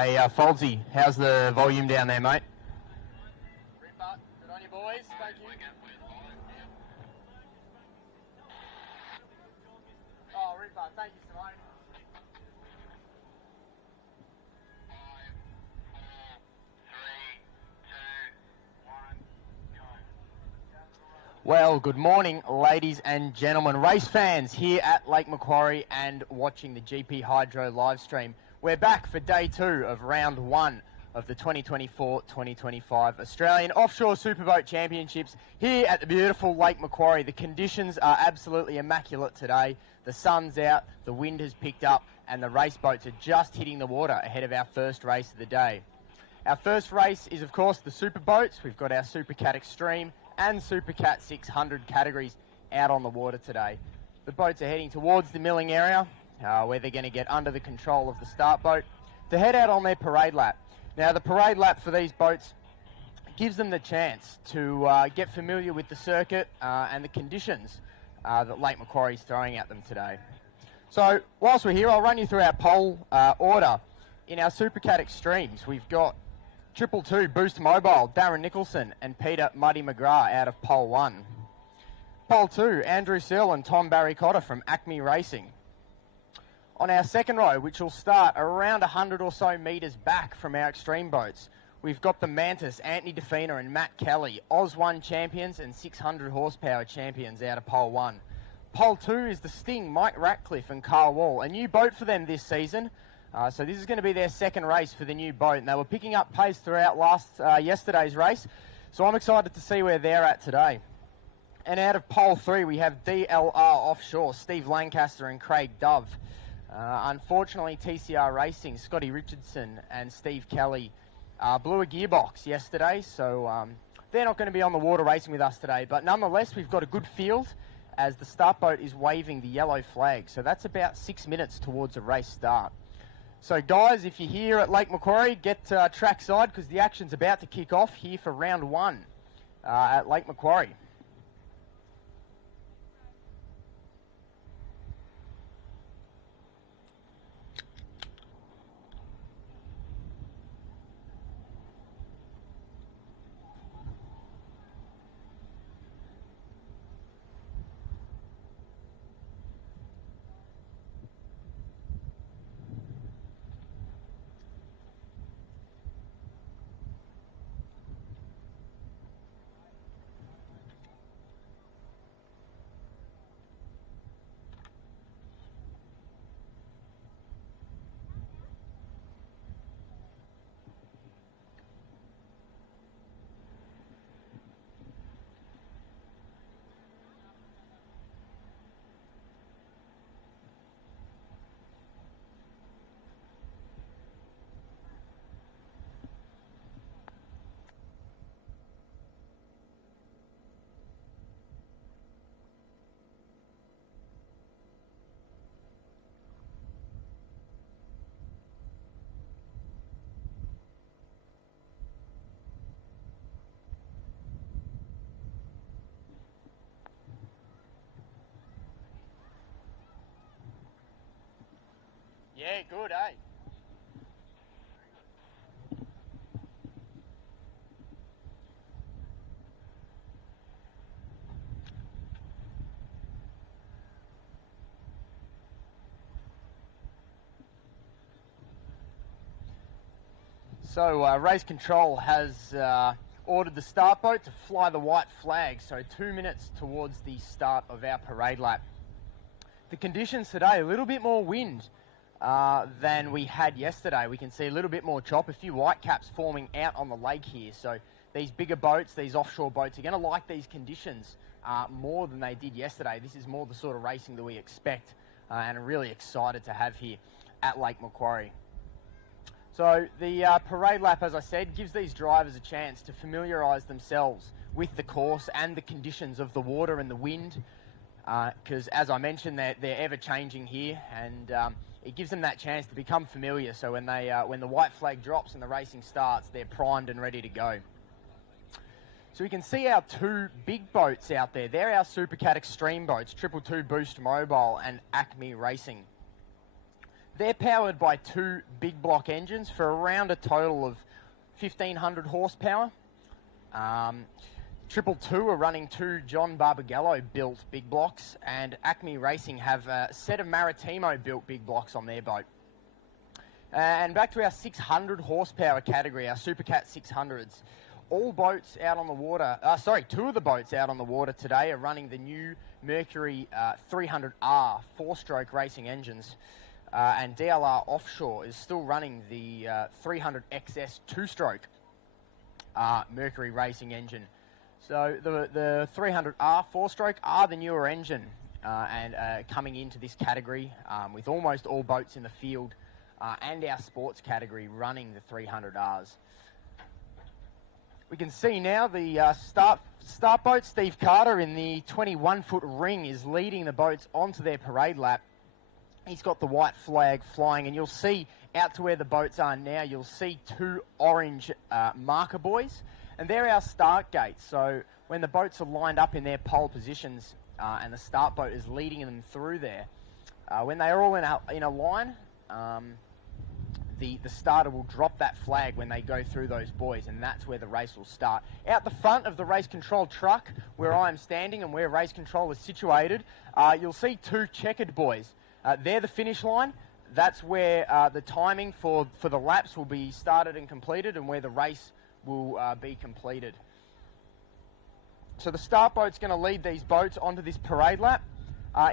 Hey, Foldsy, how's the volume down there, mate? Ripper, good on you boys, thank you. Oh, Ripper, thank you, Simone. Well, good morning, ladies and gentlemen, race fans here at Lake Macquarie and watching the GP Hydro live stream. We're back for day 2 of round 1 of the 2024-2025 Australian Offshore Superboat Championships here at the beautiful Lake Macquarie. The conditions are absolutely immaculate today. The sun's out, the wind has picked up, and the race boats are just hitting the water ahead of our first race of the day. Our first race is, of course, the Superboats. We've got our Supercat Extreme and Supercat 600 categories out on the water today. The boats are heading towards the milling area where they're going to get under the control of the start boat to head out on their parade lap. Now, the parade lap for these boats gives them the chance to get familiar with the circuit and the conditions that Lake Macquarie is throwing at them today. So, whilst we're here, I'll run you through our pole order. In our Supercat Extremes, we've got 222 Boost Mobile, Darren Nicholson and Peter Muddy McGrath out of pole 1. Pole 2, Andrew Sill and Tom Barry Cotter from Acme Racing. On our second row, which will start around 100 or so metres back from our extreme boats, we've got the Mantis, Anthony DeFina and Matt Kelly, Oz 1 champions and 600 horsepower champions out of pole 1. Pole 2 is the Sting, Mike Ratcliffe and Carl Wall, a new boat for them this season. So this is going to be their second race for the new boat, and they were picking up pace throughout yesterday's race. So I'm excited to see where they're at today. And out of pole 3, we have DLR Offshore, Steve Lancaster and Craig Dove. Unfortunately, TCR Racing, Scotty Richardson and Steve Kelly blew a gearbox yesterday, so they're not going to be on the water racing with us today. But nonetheless, we've got a good field as the start boat is waving the yellow flag. So that's about 6 minutes towards a race start. So guys, if you're here at Lake Macquarie, get trackside because the action's about to kick off here for round 1 at Lake Macquarie. Yeah, good, eh? So race control has ordered the start boat to fly the white flag, so 2 minutes towards the start of our parade lap. The conditions today, a little bit more wind than we had yesterday. We can see a little bit more chop, a few white caps forming out on the lake here. So these bigger boats, these offshore boats, are going to like these conditions more than they did yesterday. This is more the sort of racing that we expect and are really excited to have here at Lake Macquarie. So the parade lap, as I said, gives these drivers a chance to familiarise themselves with the course and the conditions of the water and the wind, because as I mentioned, they're ever changing here, and it gives them that chance to become familiar. So when the white flag drops and the racing starts, they're primed and ready to go. So we can see our 2 big boats out there. They're our Supercat Extreme boats, 222 Boost Mobile and Acme Racing. They're powered by 2 big block engines for around a total of 1,500 horsepower. 222 are running 2 John Barbagallo built big blocks, and Acme Racing have a set of Maritimo built big blocks on their boat. And back to our 600 horsepower category, our Supercat 600s. All boats out on the water, 2 of the boats out on the water today are running the new Mercury 300R 4-stroke racing engines. And DLR Offshore is still running the 300XS 2-stroke Mercury racing engine. So the 300R 4-stroke are the newer engine and coming into this category with almost all boats in the field and our sports category running the 300Rs. We can see now the start boat, Steve Carter, in the 21-foot ring is leading the boats onto their parade lap. He's got the white flag flying, and you'll see out to where the boats are now, you'll see 2 orange marker buoys, and they're our start gates. So when the boats are lined up in their pole positions and the start boat is leading them through there, when they are all in a line, the starter will drop that flag when they go through those buoys, and that's where the race will start. Out the front of the race control truck, where I am standing and where race control is situated, you'll see 2 checkered buoys. They're the finish line. That's where the timing for the laps will be started and completed, and where the race will be completed. So the start boat's going to lead these boats onto this parade lap.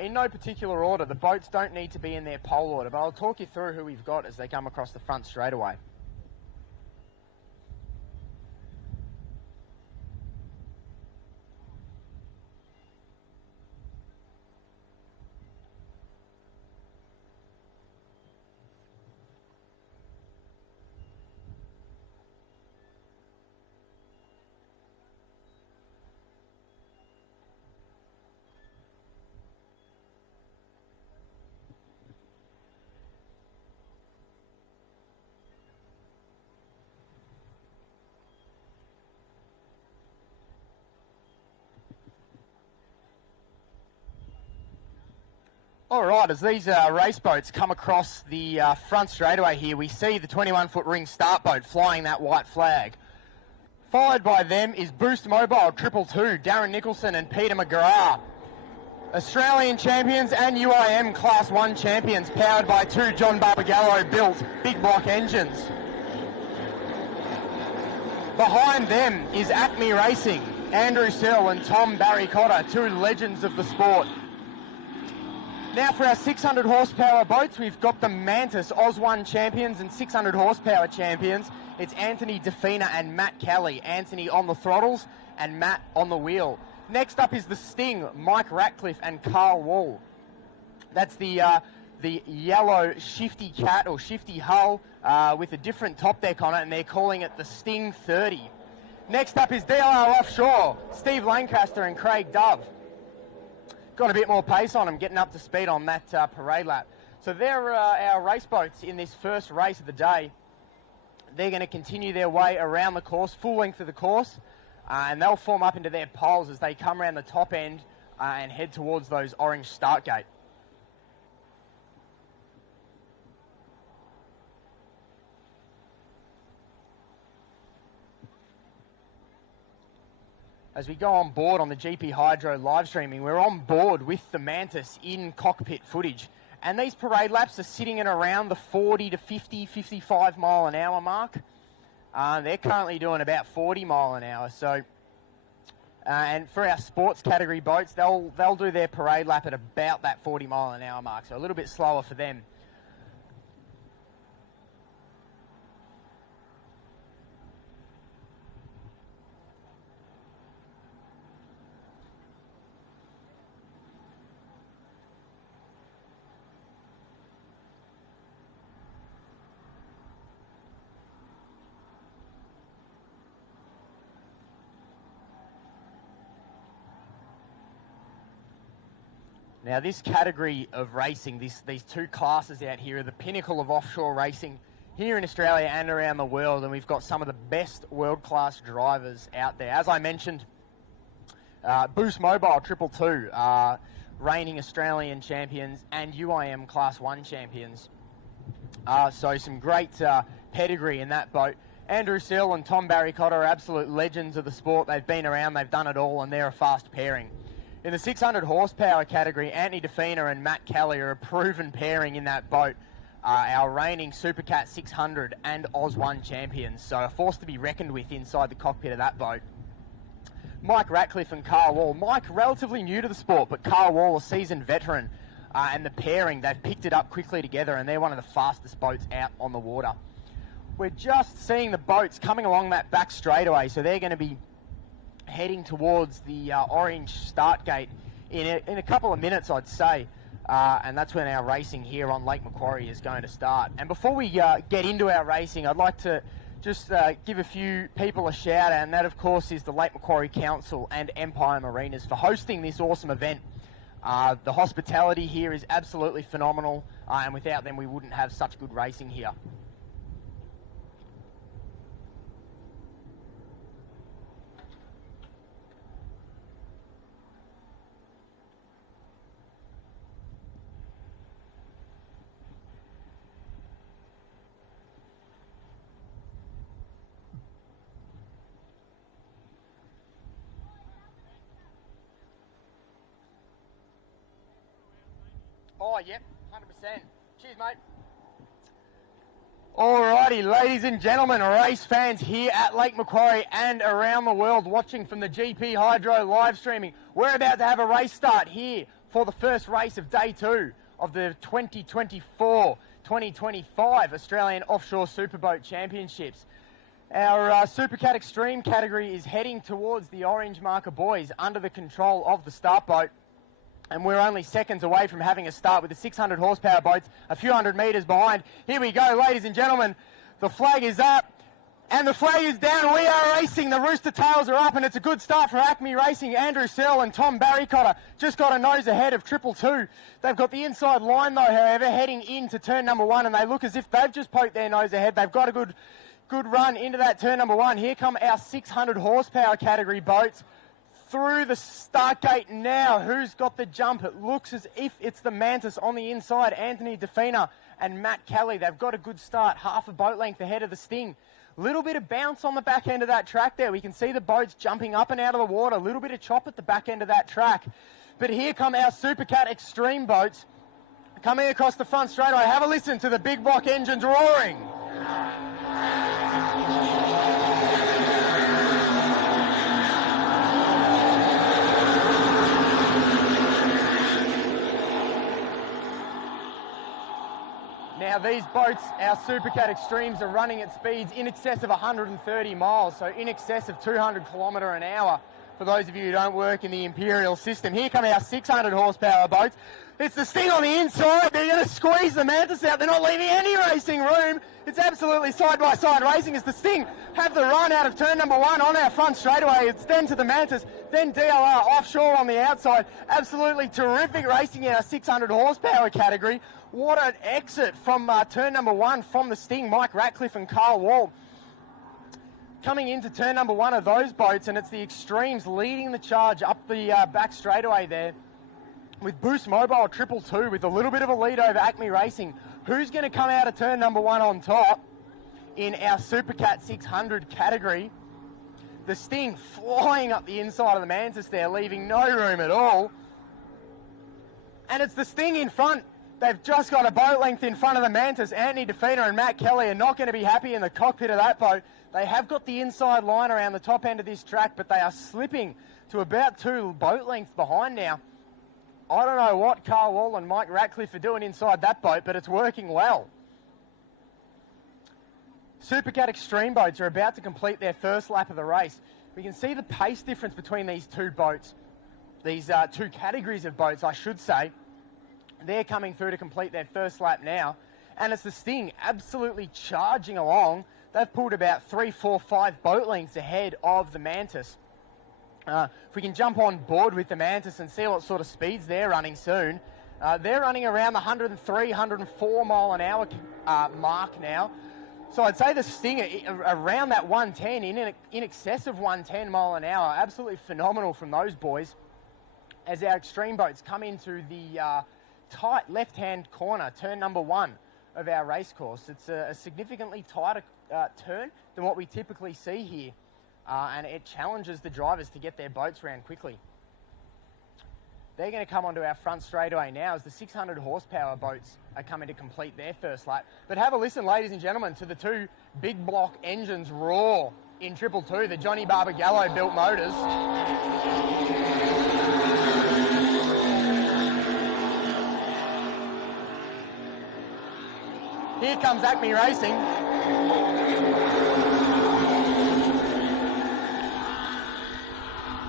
In no particular order. The boats don't need to be in their pole order, but I'll talk you through who we've got as they come across the front straightaway. All right, as these race boats come across the front straightaway here, we see the 21-foot ring start boat flying that white flag. Followed by them is Boost Mobile 222, Darren Nicholson and Peter McGrath. Australian champions and UIM Class 1 champions, powered by 2 John Barbagallo built big block engines. Behind them is Acme Racing, Andrew Sill and Tom Barry Cotter, 2 legends of the sport. Now for our 600 horsepower boats, we've got the Mantis Oz1 champions and 600 horsepower champions. It's Anthony DeFina and Matt Kelly. Anthony on the throttles and Matt on the wheel. Next up is the Sting, Mike Ratcliffe and Carl Wall. That's the yellow shifty cat or shifty hull with a different top deck on it, and they're calling it the Sting 30. Next up is DLR Offshore, Steve Lancaster and Craig Dove. Got a bit more pace on them, getting up to speed on that parade lap. So they're our race boats in this first race of the day. They're going to continue their way around the course, full length of the course, and they'll form up into their poles as they come around the top end and head towards those orange start gate. As we go on board on the GP Hydro live streaming, we're on board with the Mantis in cockpit footage. And these parade laps are sitting at around the 40 to 50, 55 mile an hour mark. They're currently doing about 40 mile an hour. So, and for our sports category boats, they'll do their parade lap at about that 40 mile an hour mark. So a little bit slower for them. Now, this category of racing, these 2 classes out here are the pinnacle of offshore racing here in Australia and around the world, and we've got some of the best world-class drivers out there. As I mentioned, Boost Mobile 222, reigning Australian champions and UIM Class 1 champions. So some great pedigree in that boat. Andrew Sill and Tom Barrycotter are absolute legends of the sport. They've been around, they've done it all, and they're a fast pairing. In the 600 horsepower category, Anthony DeFina and Matt Kelly are a proven pairing in that boat. Our reigning Supercat 600 and Oz1 champions, so a force to be reckoned with inside the cockpit of that boat. Mike Ratcliffe and Carl Wall. Mike, relatively new to the sport, but Carl Wall, a seasoned veteran, and the pairing, they've picked it up quickly together, and they're one of the fastest boats out on the water. We're just seeing the boats coming along that back straightaway, so they're going to be heading towards the orange start gate in a couple of minutes, I'd say. And that's when our racing here on Lake Macquarie is going to start. And before we get into our racing, I'd like to just give a few people a shout out, and that of course is the Lake Macquarie Council and Empire Marinas for hosting this awesome event. The hospitality here is absolutely phenomenal, and without them we wouldn't have such good racing here. Oh, yep, 100%. Cheers, mate. Alrighty, ladies and gentlemen, race fans here at Lake Macquarie and around the world watching from the GP Hydro live streaming. We're about to have a race start here for the first race of day 2 of the 2024-2025 Australian Offshore Superboat Championships. Our Supercat Extreme category is heading towards the orange marker buoys under the control of the start boat. And we're only seconds away from having a start with the 600 horsepower boats a few hundred metres behind. Here we go, ladies and gentlemen. The flag is up and the flag is down. We are racing. The rooster tails are up and it's a good start for Acme Racing. Andrew Searle and Tom Barrycotter just got a nose ahead of 222. They've got the inside line though, however, heading into turn number 1, and they look as if they've just poked their nose ahead. They've got a good run into that turn number 1. Here come our 600 horsepower category boats through the start gate now. Who's got the jump? It looks as if it's the Mantis on the inside. Anthony DeFina and Matt Kelly. They've got a good start, half a boat length ahead of the Sting. Little bit of bounce on the back end of that track there. We can see the boats jumping up and out of the water. A little bit of chop at the back end of that track. But here come our Supercat Extreme boats coming across the front straightaway. Have a listen to the big block engines roaring. Now these boats, our Supercat Extremes, are running at speeds in excess of 130 miles, so in excess of 200 kilometre an hour for those of you who don't work in the Imperial system. Here come our 600 horsepower boats. It's the Sting on the inside. They're going to squeeze the Mantis out. They're not leaving any racing room. It's absolutely side-by-side racing as the Sting have the run out of turn number 1 on our front straightaway. It's then to the Mantis, then DLR offshore on the outside. Absolutely terrific racing in our 600 horsepower category. What an exit from turn number 1 from the Sting, Mike Ratcliffe and Carl Wall. Coming into turn number 1 of those boats, and it's the Extremes leading the charge up the back straightaway there with Boost Mobile 222 with a little bit of a lead over Acme Racing. Who's going to come out of turn number 1 on top in our Supercat 600 category? The Sting flying up the inside of the Mantis there, leaving no room at all. And it's the Sting in front. They've just got a boat length in front of the Mantis. Anthony DeFina and Matt Kelly are not going to be happy in the cockpit of that boat. They have got the inside line around the top end of this track, but they are slipping to about 2 boat lengths behind now. I don't know what Carl Wall and Mike Ratcliffe are doing inside that boat, but it's working well. Supercat Extreme boats are about to complete their first lap of the race. We can see the pace difference between these two boats, these two categories of boats, I should say. They're coming through to complete their first lap now, and it's the Sting absolutely charging along. They've pulled about 3, 4, 5 boat lengths ahead of the Mantis. If we can jump on board with the Mantis and see what sort of speeds they're running soon. They're running around the 103, 104 mile an hour mark now. So I'd say the Sting around that 110, in excess of 110 mile an hour. Absolutely phenomenal from those boys as our Extreme boats come into the tight left-hand corner, turn number 1 of our race course. It's a significantly tighter turn than what we typically see here, and it challenges the drivers to get their boats around quickly. They're going to come onto our front straightaway now as the 600 horsepower boats are coming to complete their first lap. But have a listen, ladies and gentlemen, to the two big block engines roar in 222, the Johnny Barbagallo built motors. Here comes Acme Racing.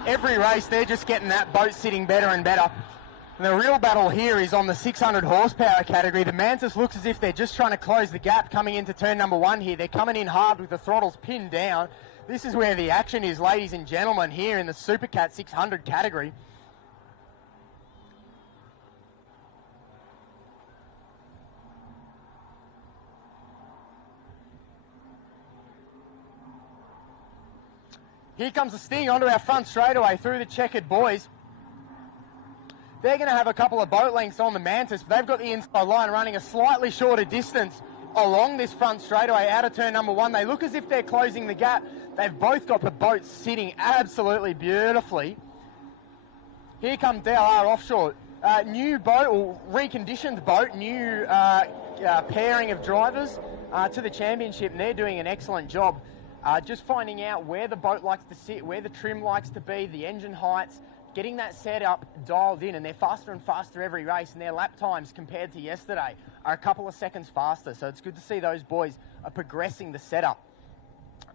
Every race, they're just getting that boat sitting better and better. And the real battle here is on the 600 horsepower category. The Mantis looks as if they're just trying to close the gap coming into turn number 1 here. They're coming in hard with the throttles pinned down. This is where the action is, ladies and gentlemen, here in the Supercat 600 category. Here comes the Sting onto our front straightaway through the checkered boys. They're going to have a couple of boat lengths on the Mantis, but they've got the inside line running a slightly shorter distance along this front straightaway out of turn number 1. They look as if they're closing the gap. They've both got the boats sitting absolutely beautifully. Here comes DLR Offshore. New boat, or reconditioned boat, new pairing of drivers to the championship, and they're doing an excellent job. Just finding out where the boat likes to sit, where the trim likes to be, the engine heights, getting that setup dialed in, and they're faster and faster every race, and their lap times compared to yesterday are a couple of seconds faster. So it's good to see those boys are progressing the setup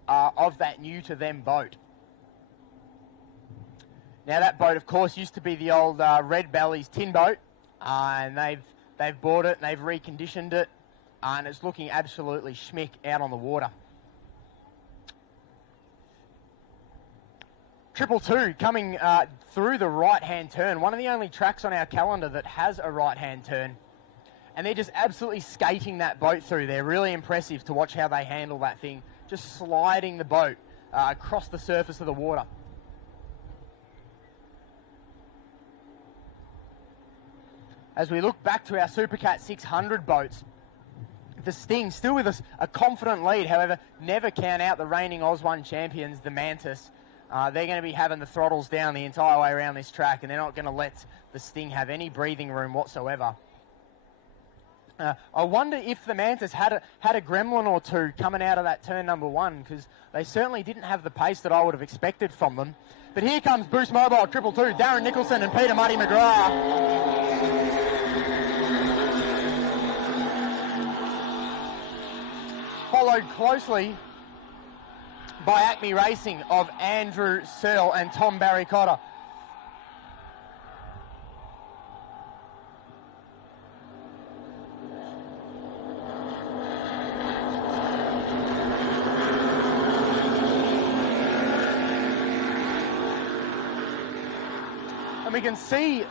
of that new to them boat. Now that boat, of course, used to be the old Red Bellies tin boat, and they've bought it and they've reconditioned it, and it's looking absolutely schmick out on the water. 222 coming through the right-hand turn, one of the only tracks on our calendar that has a right-hand turn. And they're just absolutely skating that boat through. They're really impressive to watch how they handle that thing, just sliding the boat across the surface of the water. As we look back to our Supercat 600 boats, the Sting still with a confident lead, however, never count out the reigning Oz1 champions, the Mantis. They're going to be having the throttles down the entire way around this track, and they're not going to let the Sting have any breathing room whatsoever. I wonder if the Mantis had a gremlin or two coming out of that turn number 1, because they certainly didn't have the pace that I would have expected from them. But here comes Boost Mobile 222, Darren Nicholson and Peter Muddy McGrath. Followed closely by Acme Racing of Andrew Searle and Tom Barry-Cotter. And we can see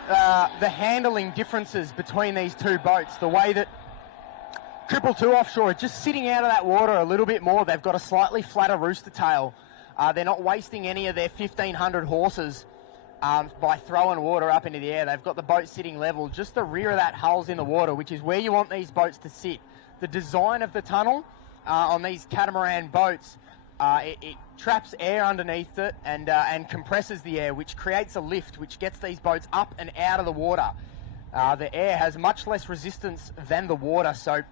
the handling differences between these two boats, the way that 222 Offshore are just sitting out of that water a little bit more. They've got a slightly flatter rooster tail. They're not wasting any of their 1,500 horses by throwing water up into the air. They've got the boat sitting level. Just the rear of that hull's in the water, which is where you want these boats to sit. The design of the tunnel on these catamaran boats, it traps air underneath it and compresses the air, which creates a lift, which gets these boats up and out of the water. The air has much less resistance than the water, so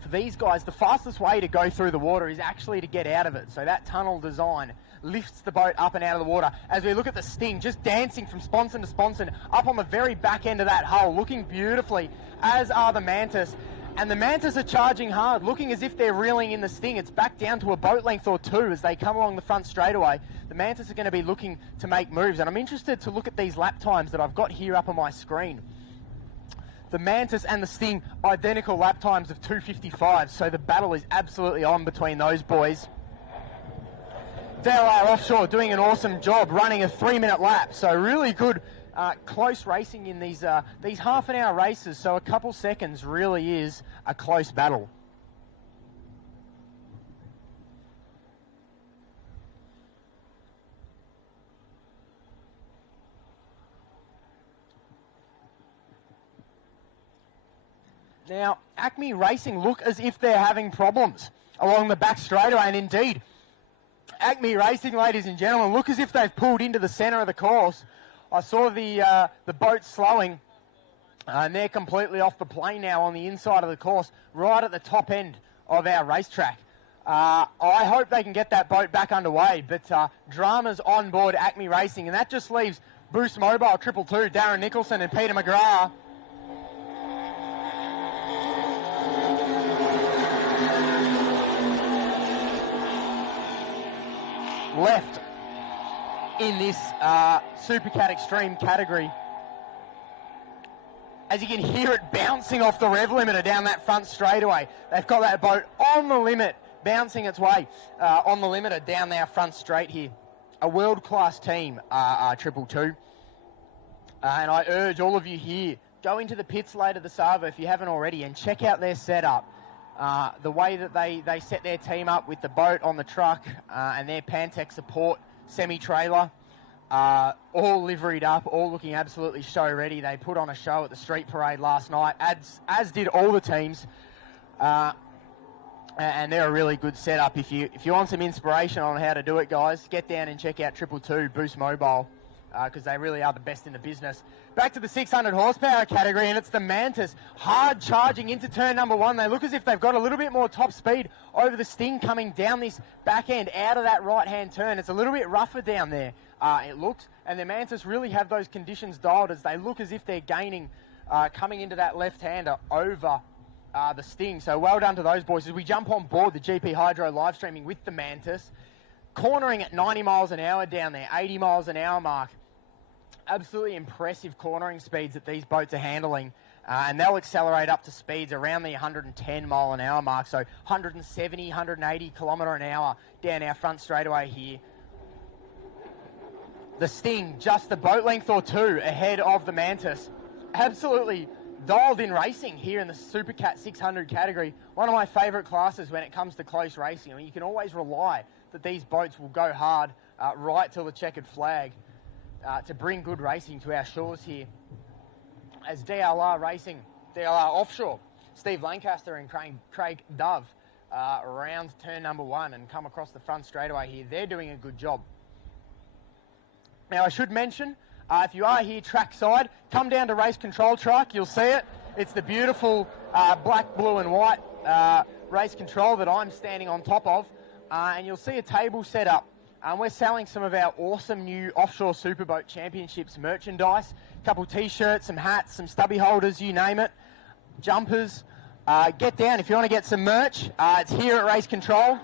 for these guys, the fastest way to go through the water is actually to get out of it. So that tunnel design lifts the boat up and out of the water. As we look at the Sting, just dancing from sponson to sponson, up on the very back end of that hull, looking beautifully, as are the Mantis. And the Mantis are charging hard, looking as if they're reeling in the Sting. It's back down to a boat length or two as they come along the front straightaway. The Mantis are going to be looking to make moves. And I'm interested to look at these lap times that I've got here up on my screen. The Mantis and the Sting, identical lap times of 2:55, so the battle is absolutely on between those boys. DLR Offshore doing an awesome job running a 3-minute lap, so really good close racing in these half-an-hour races, so a couple seconds really is a close battle. Now, Acme Racing look as if they're having problems along the back straightaway, and indeed, Acme Racing, ladies and gentlemen, look as if they've pulled into the centre of the course. I saw the boat slowing, and they're completely off the plane now on the inside of the course, right at the top end of our racetrack. I hope they can get that boat back underway, but drama's on board Acme Racing, and that just leaves Boost Mobile 222, Darren Nicholson and Peter McGrath. Left in this Supercat Extreme category. As you can hear it bouncing off the rev limiter down that front straightaway. They've got that boat on the limit, bouncing its way on the limiter down our front straight here. A world-class team, 222. And I urge all of you here, go into the pits later this hour if you haven't already and check out their setup. The way that they set their team up with the boat on the truck and their Pantech support semi-trailer, all liveried up, all looking absolutely show ready. They put on a show at the street parade last night, as did all the teams, and they're a really good setup. If you want some inspiration on how to do it, guys, get down and check out 222 Boost Mobile, because they really are the best in the business. Back to the 600 horsepower category, and it's the Mantis hard charging into turn number one. They look as if they've got a little bit more top speed over the Sting coming down this back end out of that right-hand turn. It's a little bit rougher down there, it looks, and the Mantis really have those conditions dialed as they look as if they're gaining, coming into that left-hander over the Sting. So well done to those boys as we jump on board the GP Hydro live streaming with the Mantis, cornering at 90 miles an hour down there, 80 miles an hour mark. Absolutely impressive cornering speeds that these boats are handling, and they'll accelerate up to speeds around the 110 mile an hour mark, so 170, 180 kilometre an hour down our front straightaway here. The Sting just a boat length or two ahead of the Mantis. Absolutely dialed in racing here in the Supercat 600 category. One of my favourite classes when it comes to close racing. I mean, you can always rely that these boats will go hard right till the checkered flag. To bring good racing to our shores here. As DLR Racing, DLR Offshore, Steve Lancaster and Craig Dove around turn number one and come across the front straightaway here. They're doing a good job. Now I should mention, if you are here trackside, come down to Race Control Truck, you'll see it. It's the beautiful black, blue and white Race Control that I'm standing on top of, and you'll see a table set up. We're selling some of our awesome new Offshore Superboat Championships merchandise. A couple T-shirts, some hats, some stubby holders, you name it. Jumpers. Get down if you want to get some merch. It's here at Race Control.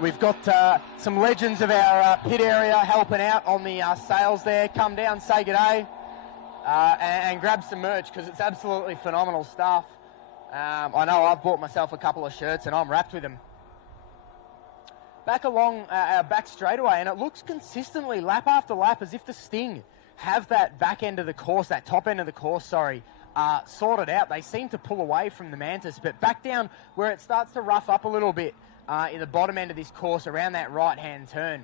We've got some legends of our pit area helping out on the sales there. Come down, say good day. And grab some merch because it's absolutely phenomenal stuff. I know I've bought myself a couple of shirts and I'm wrapped with them. Back along our back straightaway, and it looks consistently lap after lap as if the Sting have that back end of the course, that top end of the course, sorted out. They seem to pull away from the Mantis, but back down where it starts to rough up a little bit in the bottom end of this course around that right-hand turn.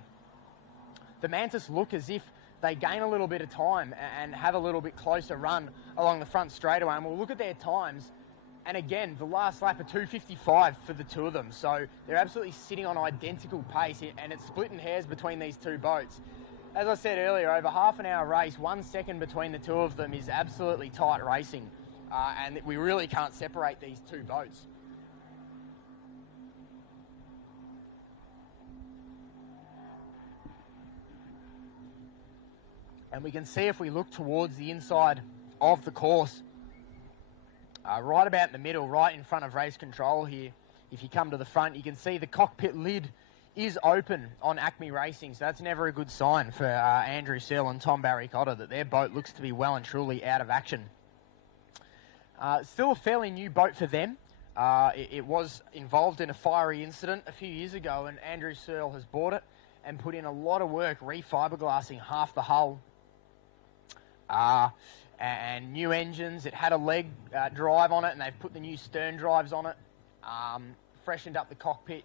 The Mantis look as if they gain a little bit of time and have a little bit closer run along the front straightaway. And we'll look at their times. And again, the last lap of 2:55 for the two of them. So they're absolutely sitting on identical pace, and it's splitting hairs between these two boats. As I said earlier, over half an hour race, 1 second between the two of them is absolutely tight racing. And we really can't separate these two boats. And we can see if we look towards the inside of the course, right about in the middle, right in front of Race Control here. If you come to the front, you can see the cockpit lid is open on Acme Racing. So that's never a good sign for Andrew Searle and Tom Barry-Cotter that their boat looks to be well and truly out of action. Still a fairly new boat for them. It was involved in a fiery incident a few years ago, and Andrew Searle has bought it and put in a lot of work re-fiberglassing half the hull. And new engines. It had a leg drive on it, and they've put the new stern drives on it, freshened up the cockpit.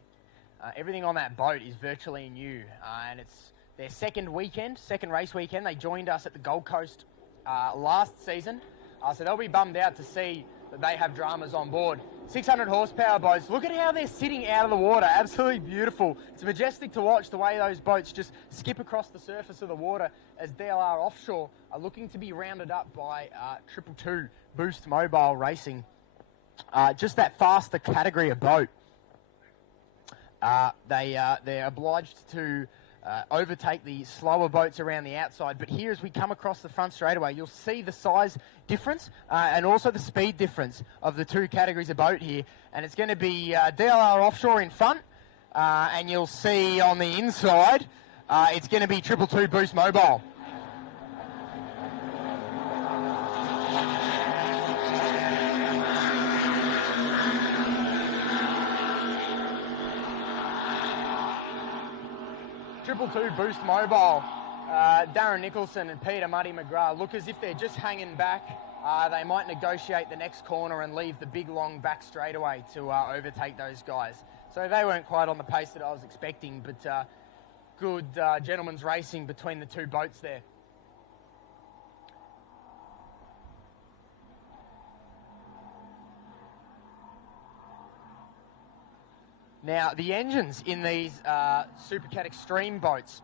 Everything on that boat is virtually new, and it's their second race weekend. They joined us at the Gold Coast last season, so they'll be bummed out to see that they have dramas on board. 600 horsepower boats. Look at how they're sitting out of the water. Absolutely beautiful. It's majestic to watch the way those boats just skip across the surface of the water as DLR Offshore are looking to be rounded up by 222 Boost Mobile Racing. Just that faster category of boat. They're obliged to overtake the slower boats around the outside, but here as we come across the front straightaway, you'll see the size difference and also the speed difference of the two categories of boat here, and it's going to be DLR Offshore in front, and you'll see on the inside it's going to be 222 Boost Mobile. Two Boost Mobile, Darren Nicholson and Peter Muddy McGrath look as if they're just hanging back. They might negotiate the next corner and leave the big long back straightaway to overtake those guys. So they weren't quite on the pace that I was expecting, but good gentlemen's racing between the two boats there. Now, the engines in these Supercat Extreme boats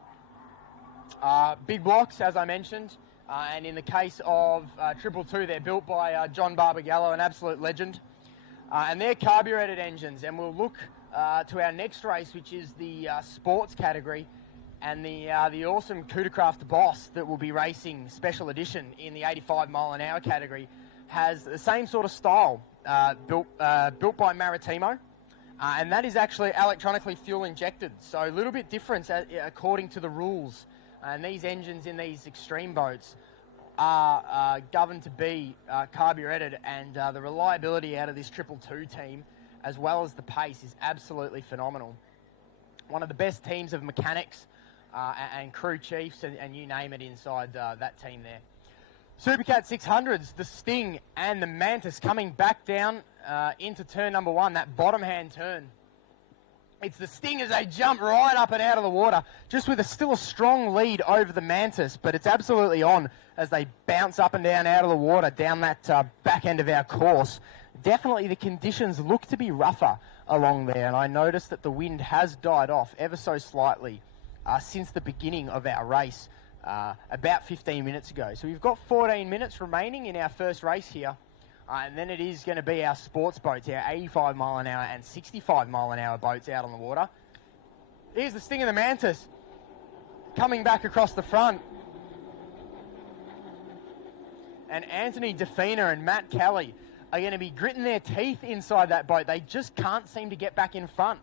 are big blocks, as I mentioned, and in the case of 222, they're built by John Barbagallo, an absolute legend, and they're carburetted engines, and we'll look to our next race, which is the sports category, and the awesome Coodercraft Boss that will be racing Special Edition in the 85 mile an hour category, has the same sort of style, built by Maritimo. And that is actually electronically fuel injected, so a little bit different according to the rules. And these engines in these extreme boats are governed to be carburetted, and the reliability out of this 222 team, as well as the pace, is absolutely phenomenal. One of the best teams of mechanics and crew chiefs, and you name it, inside that team there. Supercat 600s, the Sting and the Mantis coming back down into turn number one, that bottom hand turn. It's the Sting as they jump right up and out of the water, just with still a strong lead over the Mantis, but it's absolutely on as they bounce up and down out of the water down that back end of our course. Definitely the conditions look to be rougher along there, and I noticed that the wind has died off ever so slightly since the beginning of our race. About 15 minutes ago. So we've got 14 minutes remaining in our first race here. And then it is going to be our sports boats, our 85 mile an hour and 65 mile an hour boats out on the water. Here's the Sting of the Mantis coming back across the front. And Anthony Defina and Matt Kelly are going to be gritting their teeth inside that boat. They just can't seem to get back in front.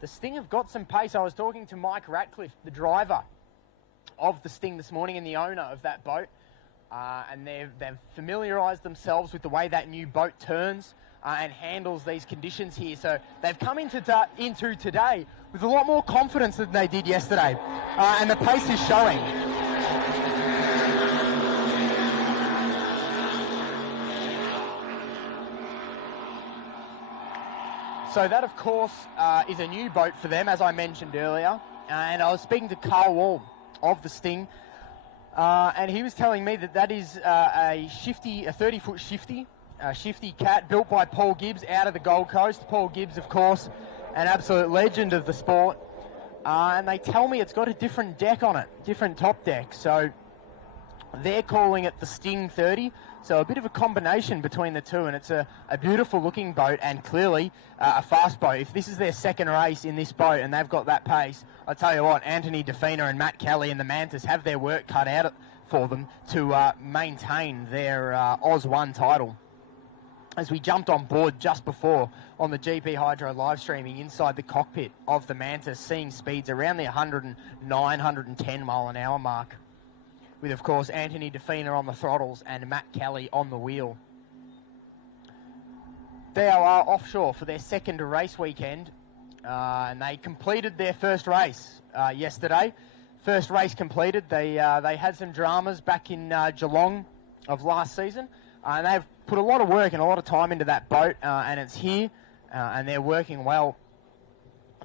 The Sting have got some pace. I was talking to Mike Ratcliffe, the driver of the Sting this morning and the owner of that boat, and they've familiarised themselves with the way that new boat turns and handles these conditions here. So they've come into today with a lot more confidence than they did yesterday, and the pace is showing. So that, of course, is a new boat for them, as I mentioned earlier, and I was speaking to Carl Wall of the Sting, and he was telling me that is a 30-foot shifty cat built by Paul Gibbs out of the Gold Coast. Paul Gibbs, of course, an absolute legend of the sport, and they tell me it's got a different deck on it, different top deck, so they're calling it the Sting 30, so a bit of a combination between the two, and it's a beautiful looking boat and clearly a fast boat. If this is their second race in this boat and they've got that pace, I tell you what, Anthony Defina and Matt Kelly and the Mantis have their work cut out for them to maintain their Oz 1 title. As we jumped on board just before on the GP Hydro live streaming inside the cockpit of the Mantis, seeing speeds around the 109, 110 mile an hour mark, with, of course, Anthony Defina on the throttles and Matt Kelly on the wheel. DLR Offshore for their second race weekend, and they completed their first race yesterday. First race completed. They had some dramas back in Geelong of last season, and they've put a lot of work and a lot of time into that boat, and it's here, and they're working well.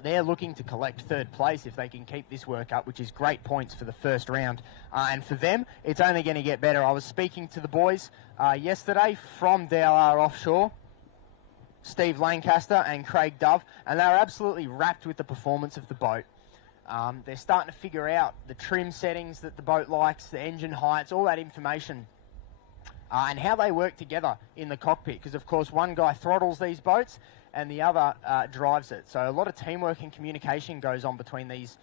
they're looking to collect third place if they can keep this work up, which is great points for the first round. And for them, it's only going to get better. I was speaking to the boys yesterday from DLR Offshore, Steve Lancaster and Craig Dove, and they were absolutely wrapped with the performance of the boat. They're starting to figure out the trim settings that the boat likes, the engine heights, all that information, and how they work together in the cockpit, because of course one guy throttles these boats and the other drives it. So a lot of teamwork and communication goes on between these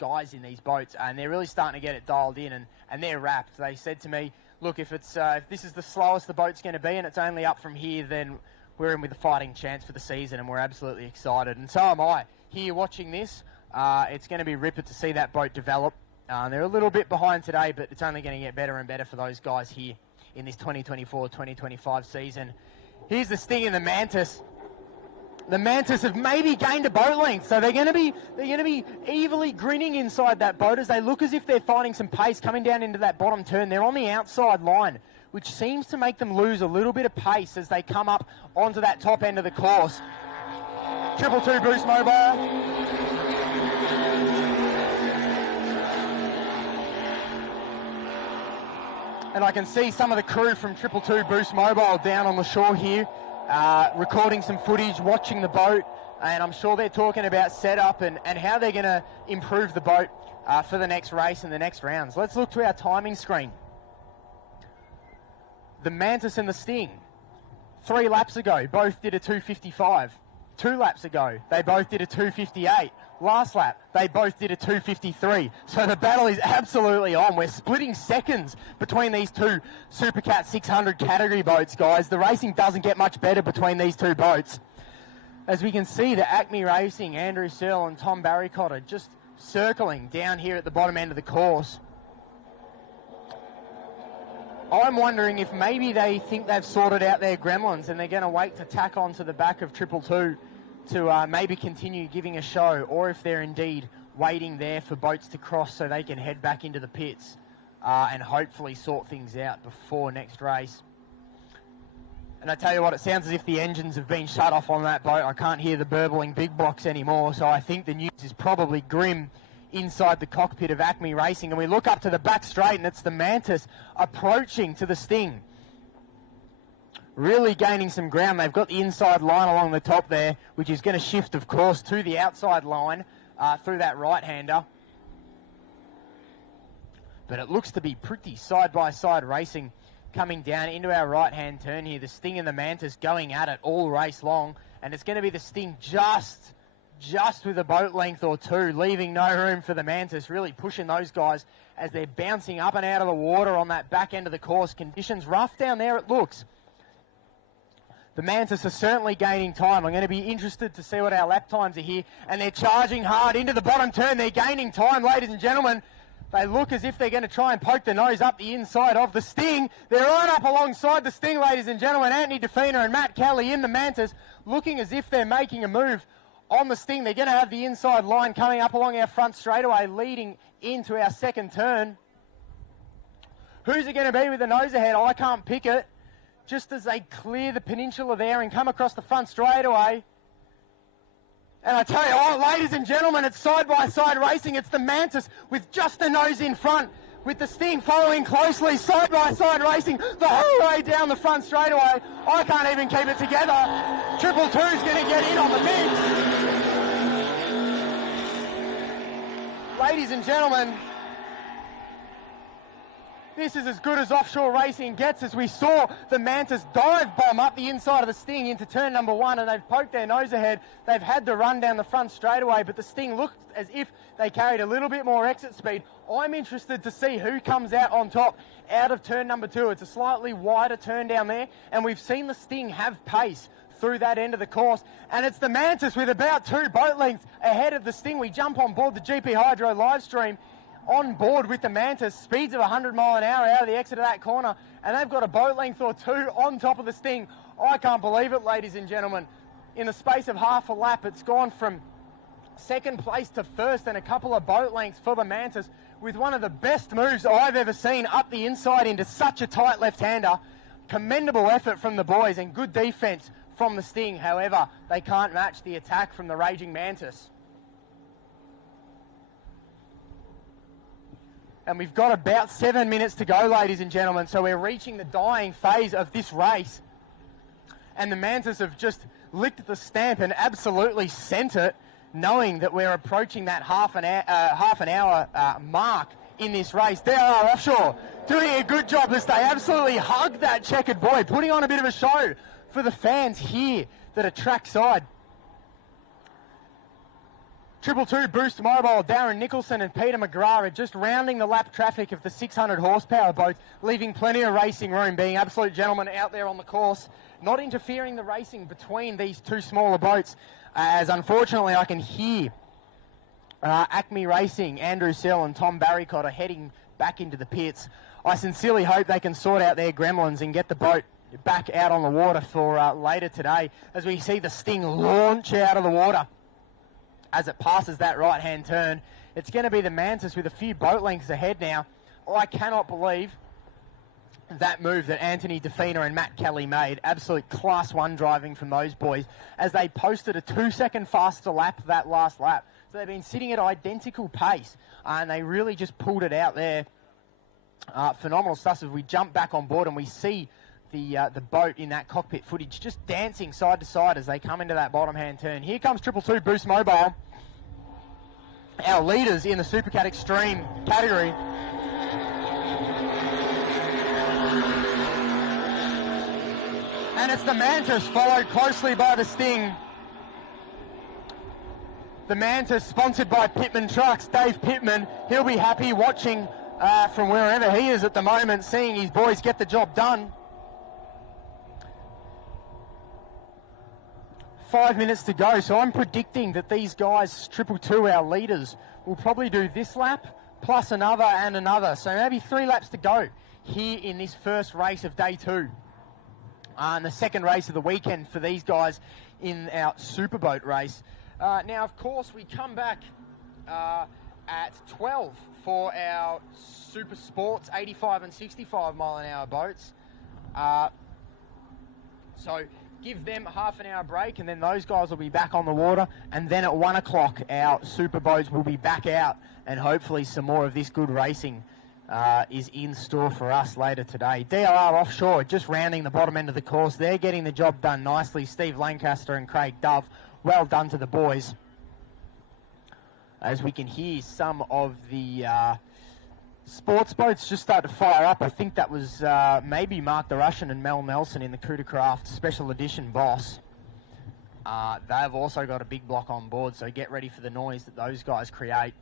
guys in these boats, and they're really starting to get it dialed in, and they're wrapped. They said to me, look, if this is the slowest the boat's going to be and it's only up from here, then we're in with a fighting chance for the season, and we're absolutely excited. And so am I. Here watching this, it's going to be ripper to see that boat develop. They're a little bit behind today, but it's only going to get better and better for those guys here in this 2024-2025 season. Here's the Sting and the Mantis. The Mantis have maybe gained a boat length, so they're going to be evilly grinning inside that boat as they look as if they're finding some pace coming down into that bottom turn. They're on the outside line, which seems to make them lose a little bit of pace as they come up onto that top end of the course. 222 boost mobile. And I can see some of the crew from 222 Boost Mobile down on the shore here, recording some footage, watching the boat, and I'm sure they're talking about setup and how they're going to improve the boat for the next race and the next rounds. Let's look to our timing screen. The Mantis and the Sting, 3 laps ago, both did a 2:55. 2 laps ago, they both did a 2:58. Last lap, they both did a 2:53. So the battle is absolutely on. We're splitting seconds between these two Supercat 600 category boats, guys. The racing doesn't get much better between these two boats. As we can see, the Acme Racing, Andrew Searle and Tom Barrycotter just circling down here at the bottom end of the course. I'm wondering if maybe they think they've sorted out their gremlins and they're going to wait to tack on to the back of 222 to maybe continue giving a show, or if they're indeed waiting there for boats to cross so they can head back into the pits and hopefully sort things out before next race. And I tell you what, it sounds as if the engines have been shut off on that boat. I can't hear the burbling big blocks anymore, so I think the news is probably grim inside the cockpit of Acme Racing. And we look up to the back straight and it's the Mantis approaching to the Sting. Really gaining some ground. They've got the inside line along the top there, which is going to shift, of course, to the outside line through that right-hander. But it looks to be pretty side-by-side racing coming down into our right-hand turn here. The Sting and the Mantis going at it all race long. And it's going to be the Sting just with a boat length or two, leaving no room for the Mantis, really pushing those guys as they're bouncing up and out of the water on that back end of the course. Conditions rough down there, it looks. The Mantis are certainly gaining time. I'm going to be interested to see what our lap times are here. And they're charging hard into the bottom turn. They're gaining time, ladies and gentlemen. They look as if they're going to try and poke the nose up the inside of the Sting. They're right up alongside the Sting, ladies and gentlemen. Anthony DeFina and Matt Kelly in the Mantis, looking as if they're making a move on the Sting. They're going to have the inside line coming up along our front straightaway, leading into our second turn. Who's it going to be with the nose ahead? I can't pick it. Just as they clear the peninsula there and come across the front straightaway. And I tell you what, ladies and gentlemen, it's side-by-side racing. It's the Mantis with just the nose in front, with the Sting following closely, side-by-side racing the whole way down the front straightaway. I can't even keep it together. 222's going to get in on the mix. Ladies and gentlemen, this is as good as offshore racing gets, as we saw the Mantis dive bomb up the inside of the Sting into turn number 1, and they've poked their nose ahead. They've had the run down the front straightaway, but the Sting looked as if they carried a little bit more exit speed. I'm interested to see who comes out on top out of turn number 2. It's a slightly wider turn down there, and we've seen the Sting have pace through that end of the course, and it's the Mantis with about 2 boat lengths ahead of the Sting. We jump on board the GP Hydro live stream on board with the Mantis, speeds of 100 mile an hour out of the exit of that corner, and they've got a boat length or 2 on top of the Sting. I can't believe it, ladies and gentlemen. In the space of half a lap, it's gone from second place to first and a couple of boat lengths for the Mantis, with one of the best moves I've ever seen up the inside into such a tight left-hander. Commendable effort from the boys and good defence from the Sting. However, they can't match the attack from the Raging Mantis. And we've got about 7 minutes to go, ladies and gentlemen. So we're reaching the dying phase of this race. And the Mantas have just licked the stamp and absolutely sent it, knowing that we're approaching that half an hour mark in this race. They are offshore, doing a good job as they absolutely hug that checkered boy, putting on a bit of a show for the fans here that are trackside. 222 Boost Mobile, Darren Nicholson and Peter McGrath are just rounding the lap traffic of the 600 horsepower boats, leaving plenty of racing room, being absolute gentlemen out there on the course, not interfering the racing between these two smaller boats, as unfortunately I can hear Acme Racing, Andrew Sell and Tom Barricott are heading back into the pits. I sincerely hope they can sort out their gremlins and get the boat back out on the water for later today, as we see the Sting launch out of the water as it passes that right-hand turn. It's going to be the Mantas with a few boat lengths ahead now. I cannot believe that move that Anthony DeFina and Matt Kelly made. Absolute class 1 driving from those boys, as they posted a 2-second faster lap that last lap. So they've been sitting at identical pace, and they really just pulled it out there. Phenomenal stuff as we jump back on board and we see the boat in that cockpit footage just dancing side to side as they come into that bottom hand turn. Here comes 222 Boost Mobile, our leaders in the Supercat Extreme category. And it's the Mantas, followed closely by the Sting. The Mantas, sponsored by Pittman Trucks. Dave Pittman, he'll be happy watching from wherever he is at the moment, seeing his boys get the job done. 5 minutes to go, so I'm predicting that these guys, 222, our leaders, will probably do this lap, plus another and another. So maybe 3 laps to go here in this first race of day 2. And the second race of the weekend for these guys in our Superboat race. Now, of course, we come back at 12 for our Super Sports 85 and 65 mile an hour boats. So give them a half an hour break, and then those guys will be back on the water. And then at 1 o'clock, our super boats will be back out, and hopefully some more of this good racing is in store for us later today. DLR Offshore just rounding the bottom end of the course. They're getting the job done nicely. Steve Lancaster and Craig Dove, well done to the boys. As we can hear some of the sports boats just start to fire up. I think that was maybe Mark the Russian and Mel Nelson in the Coup de Craft Special Edition Boss. They've also got a big block on board, so get ready for the noise that those guys create.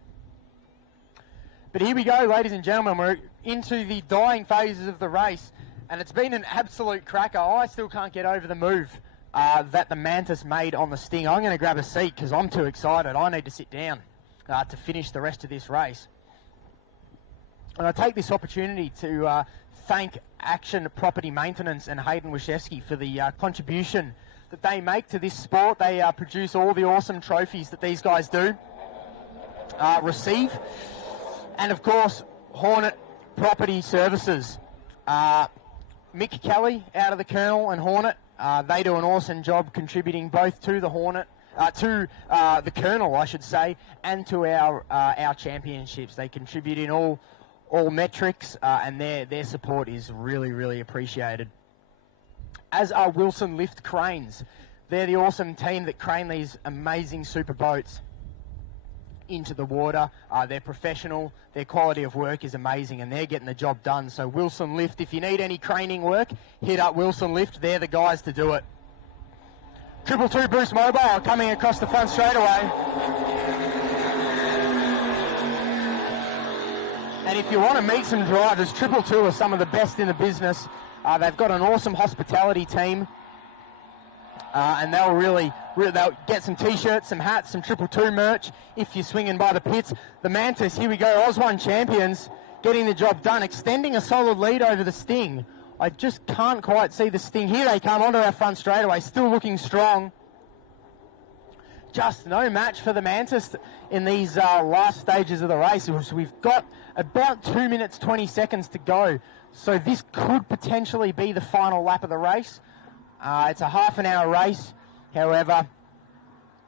But here we go, ladies and gentlemen. We're into the dying phases of the race, and it's been an absolute cracker. I still can't get over the move that the Mantas made on the Sting. I'm going to grab a seat because I'm too excited. I need to sit down to finish the rest of this race. And I take this opportunity to thank Action Property Maintenance and Hayden Wachewski for the contribution that they make to this sport. They produce all the awesome trophies that these guys do receive. And of course, Hornet Property Services. Mick Kelly out of the Colonel and Hornet. They do an awesome job contributing both to the Hornet, to the Colonel, I should say, and to our championships. They contribute in all metrics, and their support is really, really appreciated. As are Wilson Lift Cranes. They're the awesome team that crane these amazing super boats into the water. They're professional, their quality of work is amazing, and they're getting the job done. So Wilson Lift, if you need any craning work, hit up Wilson Lift. They're the guys to do it. 222 Boost Mobile coming across the front straightaway. And if you want to meet some drivers, 222 are some of the best in the business. They've got an awesome hospitality team. And they'll get some t-shirts, some hats, some 222 merch if you're swinging by the pits. The Mantas, here we go, Oz1 champions, getting the job done, extending a solid lead over the Sting. I just can't quite see the Sting. Here they come onto our front straightaway, still looking strong. Just no match for the Mantas in these last stages of the race. So we've got about 2 minutes, 20 seconds to go. So this could potentially be the final lap of the race. It's a half an hour race. However,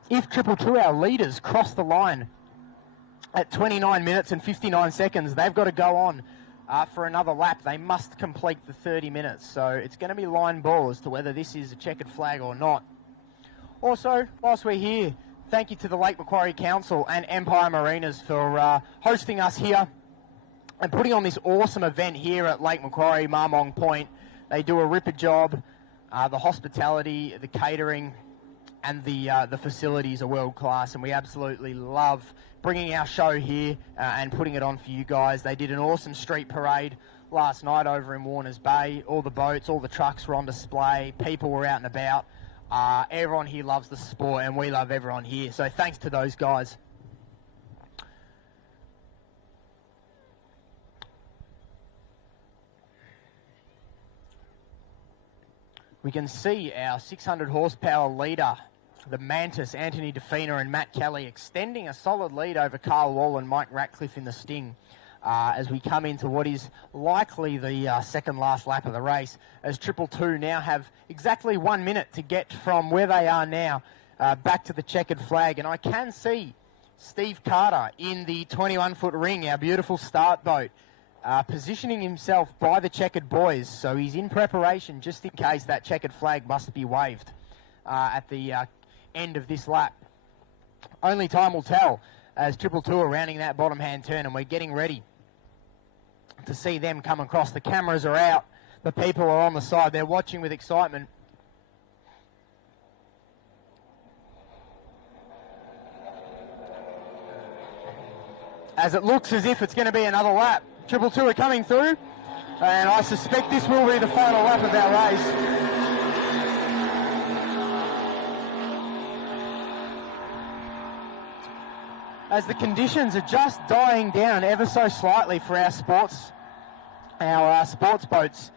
if 222, our leaders, cross the line at 29 minutes and 59 seconds. They've got to go on for another lap. They must complete the 30 minutes. So it's going to be line ball as to whether this is a checkered flag or not. Also, whilst we're here, thank you to the Lake Macquarie Council and Empire Marinas for hosting us here and putting on this awesome event here at Lake Macquarie, Marmong Point. They do a ripper job. The hospitality, the catering, and the facilities are world class, and we absolutely love bringing our show here and putting it on for you guys. They did an awesome street parade last night over in Warners Bay. All the boats, all the trucks were on display. People were out and about. Everyone here loves the sport, and we love everyone here. So thanks to those guys. We can see our 600 horsepower leader, the Mantis, Anthony Defina and Matt Kelly, extending a solid lead over Carl Wall and Mike Ratcliffe in the Sting as we come into what is likely the second last lap of the race, as Triple Two now have exactly 1 minute to get from where they are now back to the checkered flag. And I can see Steve Carter in the 21-foot ring, our beautiful start boat, positioning himself by the checkered boys. So he's in preparation just in case that checkered flag must be waved at the end of this lap. Only time will tell as Triple Two are rounding that bottom hand turn, and we're getting ready to see them come across. The cameras are out. The people are on the side. They're watching with excitement. As it looks as if it's going to be another lap. Triple Two are coming through, and I suspect this will be the final lap of our race. As the conditions are just dying down ever so slightly for our sports boats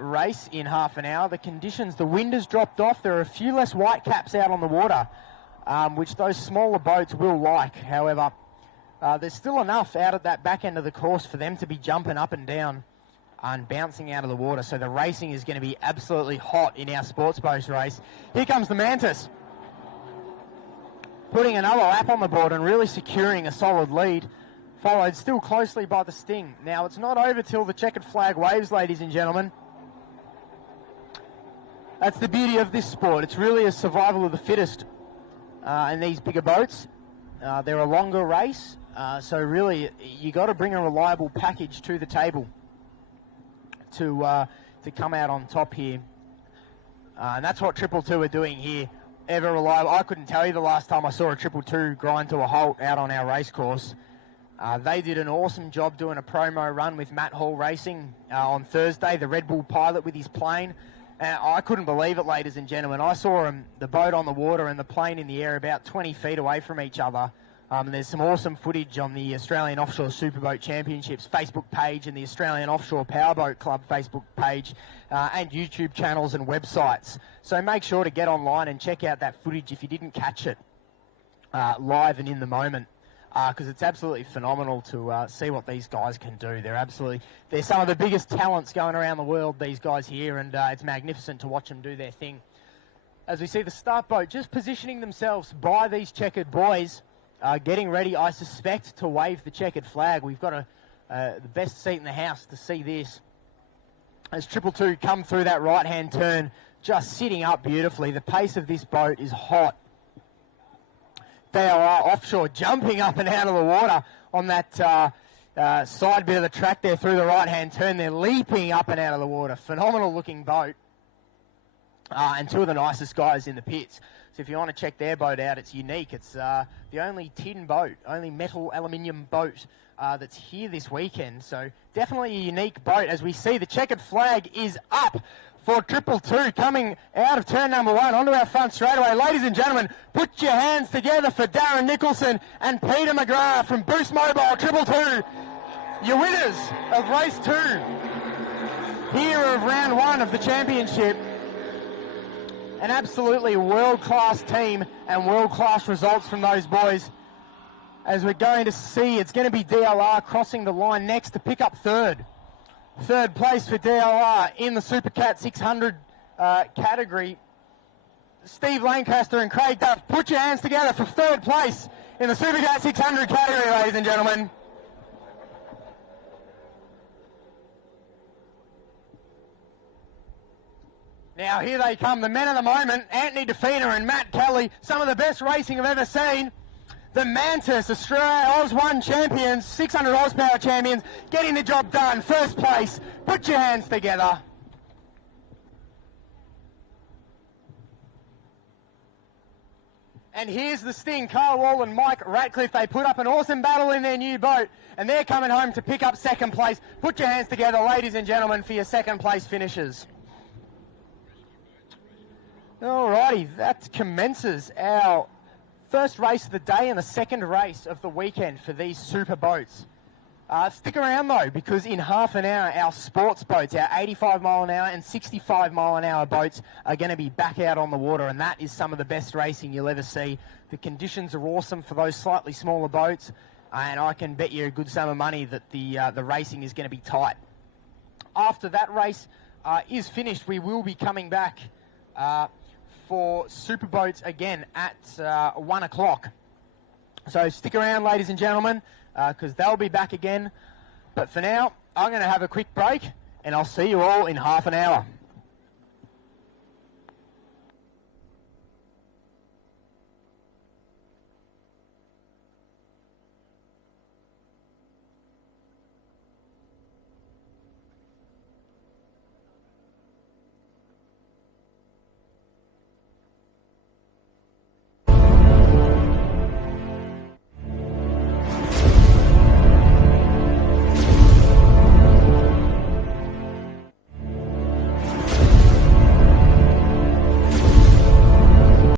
race in half an hour. The conditions, the wind has dropped off. There are a few less white caps out on the water, which those smaller boats will like. However, there's still enough out at that back end of the course for them to be jumping up and down and bouncing out of the water. So the racing is going to be absolutely hot in our sports boat race. Here comes the Mantis, putting another lap on the board and really securing a solid lead, followed still closely by the Sting. Now, it's not over till the checkered flag waves, ladies and gentlemen. That's the beauty of this sport. It's really a survival of the fittest in these bigger boats. They're a longer race, so really you got to bring a reliable package to the table to come out on top here. And that's what Triple Two are doing here. Ever reliable. I couldn't tell you the last time I saw a Triple Two grind to a halt out on our race course. They did an awesome job doing a promo run with Matt Hall Racing on Thursday, the Red Bull pilot with his plane. I couldn't believe it, ladies and gentlemen. I saw the boat on the water and the plane in the air about 20 feet away from each other. And there's some awesome footage on the Australian Offshore Superboat Championships Facebook page and the Australian Offshore Powerboat Club Facebook page and YouTube channels and websites. So make sure to get online and check out that footage if you didn't catch it live and in the moment, because it's absolutely phenomenal to see what these guys can do. They're some of the biggest talents going around the world, these guys here, and it's magnificent to watch them do their thing. As we see the start boat just positioning themselves by these checkered boys, getting ready, I suspect, to wave the checkered flag. We've got the best seat in the house to see this. As Triple Two come through that right-hand turn, just sitting up beautifully. The pace of this boat is hot. They are offshore, jumping up and out of the water on that side bit of the track there through the right-hand turn. They're leaping up and out of the water. Phenomenal-looking boat. And two of the nicest guys in the pits. So if you want to check their boat out, it's unique. It's the only tin boat, only metal aluminium boat that's here this weekend. So definitely a unique boat. As we see, the checkered flag is up for Triple Two coming out of turn number one onto our front straightaway. Ladies and gentlemen, put your hands together for Darren Nicholson and Peter McGrath from Boost Mobile. Triple Two, your winners of race two here of round one of the championship. An absolutely world-class team and world-class results from those boys. As we're going to see, it's going to be DLR crossing the line next to pick up third. Third place for DLR in the Supercat 600 category. Steve Lancaster and Craig Duff, put your hands together for third place in the Supercat 600 category, ladies and gentlemen. Now here they come, the men of the moment, Anthony DeFina and Matt Kelly, some of the best racing I've ever seen. The Mantis, Australia Oz 1 champions, 600 horsepower champions, getting the job done. First place, put your hands together. And here's the sting, Carl Wall and Mike Ratcliffe, they put up an awesome battle in their new boat, and they're coming home to pick up second place. Put your hands together, ladies and gentlemen, for your second place finishers. Alrighty, that commences our first race of the day and the second race of the weekend for these super boats. Stick around though, because in half an hour our sports boats, our 85 mile an hour and 65 mile an hour boats are going to be back out on the water, and that is some of the best racing you'll ever see. The conditions are awesome for those slightly smaller boats, and I can bet you a good sum of money that the racing is going to be tight. After that race is finished, we will be coming back for super boats again at 1 o'clock. So stick around, ladies and gentlemen, because they'll be back again. But for now, I'm going to have a quick break, and I'll see you all in half an hour.